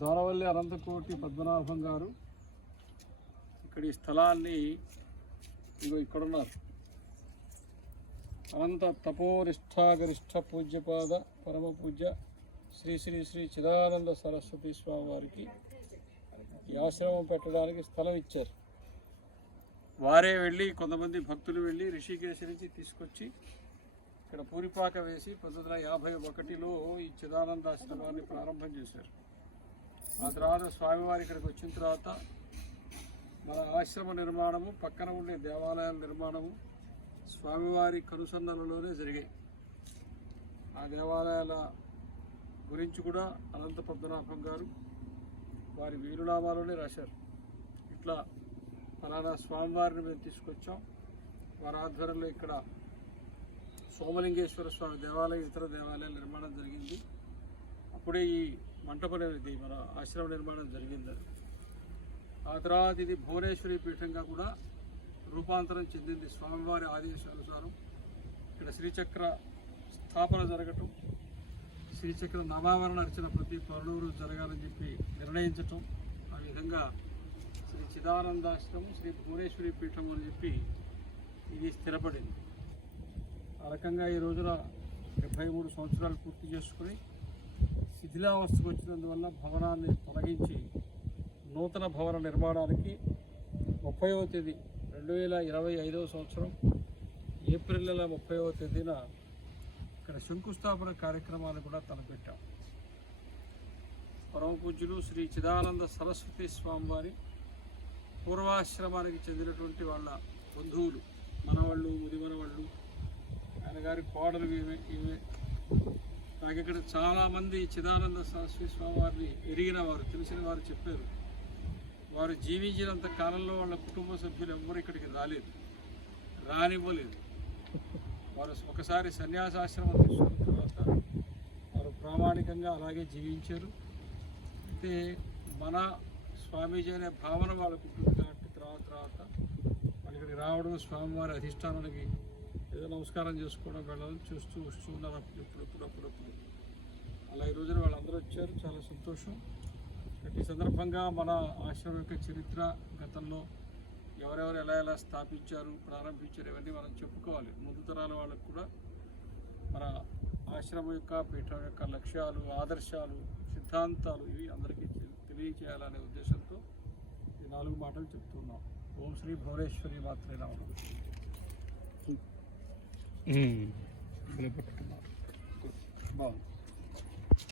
దోరవల్లి అనంతకోటి పద్మనాభం గారు ఇక్కడ ఈ స్థలాన్ని ఇక్కడున్నారు. అనంత తపోనిష్టాగరిష్ట పూజ్యపాద పరమ పూజ్య శ్రీ శ్రీ శ్రీ చిదానంద సరస్వతి స్వామి వారికి ఈ ఆశ్రమం పెట్టడానికి స్థలం ఇచ్చారు. వారే వెళ్ళి కొంతమంది భక్తులు వెళ్ళి రిషికేశ్ నుంచి తీసుకొచ్చి ఇక్కడ పూరిపాక వేసి 1951లో ఈ చిదానంద ఆశ్రమాన్ని ప్రారంభం చేశారు. ఆ తర్వాత స్వామివారి ఇక్కడికి వచ్చిన తర్వాత మన ఆశ్రమ నిర్మాణము, పక్కన ఉండే దేవాలయాల నిర్మాణము స్వామివారి కనుసన్నలలోనే జరిగాయి. ఆ దేవాలయాల గురించి కూడా అనంత పద్మనాభం గారు వారి వీరునామాలోనే రాశారు. ఇట్లా ఫలానా స్వామివారిని మేము తీసుకొచ్చాం, వారి ఆధ్వర్యంలో ఇక్కడ సోమలింగేశ్వర స్వామి దేవాలయం, ఇతర దేవాలయాల నిర్మాణం జరిగింది. అప్పుడే ఈ మంటపం అనేది మన ఆశ్రమ నిర్మాణం జరిగిందని. ఆ తర్వాత ఇది భువనేశ్వరి పీఠంగా కూడా రూపాంతరం చెందింది. స్వామివారి ఆదేశానుసారం ఇక్కడ శ్రీచక్ర స్థాపన జరగటం, శ్రీచక్ర నామావరణ అర్చన ప్రతి పౌర్ణమి జరగాలని చెప్పి నిర్ణయించటం, ఆ విధంగా శ్రీ చిదానందాశ్రమం శ్రీ భువనేశ్వరి పీఠం అని చెప్పి ఇది స్థిరపడింది. ఆ రకంగా ఈ రోజున 73 సంవత్సరాలు పూర్తి చేసుకుని శిథిలావస్థకు వచ్చినందువల్ల భవనాన్ని తొలగించి నూతన భవన నిర్మాణానికి 30వ తేదీ 2025వ సంవత్సరం ఏప్రిల్ నెల 30వ తేదీన ఇక్కడ శంకుస్థాపన కార్యక్రమాన్ని కూడా తలపెట్టాం. పరమ పూజ్యులు శ్రీ చిదానంద సరస్వతి స్వామివారి పూర్వాశ్రమానికి చెందినటువంటి వాళ్ళ బంధువులు, మనవాళ్ళు, ముదిమనవాళ్ళు, ఆయన గారి కోడలు ఈమె. నాకు ఇక్కడ చాలామంది చిదానంద సరస్వతి స్వామివారిని ఎరిగిన వారు, తెలిసిన వారు చెప్పారు, వారు జీవించినంత కాలంలో వాళ్ళ కుటుంబ సభ్యులు ఎవ్వరు ఇక్కడికి రానివ్వలేదు. వారు ఒకసారి సన్యాసాశ్రమం తీసుకున్న తర్వాత వారు ప్రామాణికంగా అలాగే జీవించారు. అయితే మన స్వామీజీ అనే భావన వాళ్ళకు ఉంటుంది కాబట్టి తర్వాత వాళ్ళు ఇక్కడికి రావడం, స్వామివారి అధిష్టానానికి ఏదో నమస్కారం చేసుకోవడం, వెళ్ళడం వస్తూ ఉన్నారు అప్పుడప్పుడు. అలా ఈ రోజున వాళ్ళందరూ వచ్చారు, చాలా సంతోషం. ఈ సందర్భంగా మన ఆశ్రమం యొక్క చరిత్ర, గతంలో ఎవరెవరు ఎలా స్థాపించారు, ప్రారంభించారు, ఇవన్నీ మనం చెప్పుకోవాలి. ముందు తరాల వాళ్ళకు కూడా మన ఆశ్రమం యొక్క, పీఠం యొక్క లక్ష్యాలు, ఆదర్శాలు, సిద్ధాంతాలు ఇవి అందరికీ తెలియచేయాలనే ఉద్దేశంతో ఈ 4 మాటలు చెప్తున్నాం. ఓం శ్రీ భువనేశ్వరి మాత్రే నమః. బాగుంది.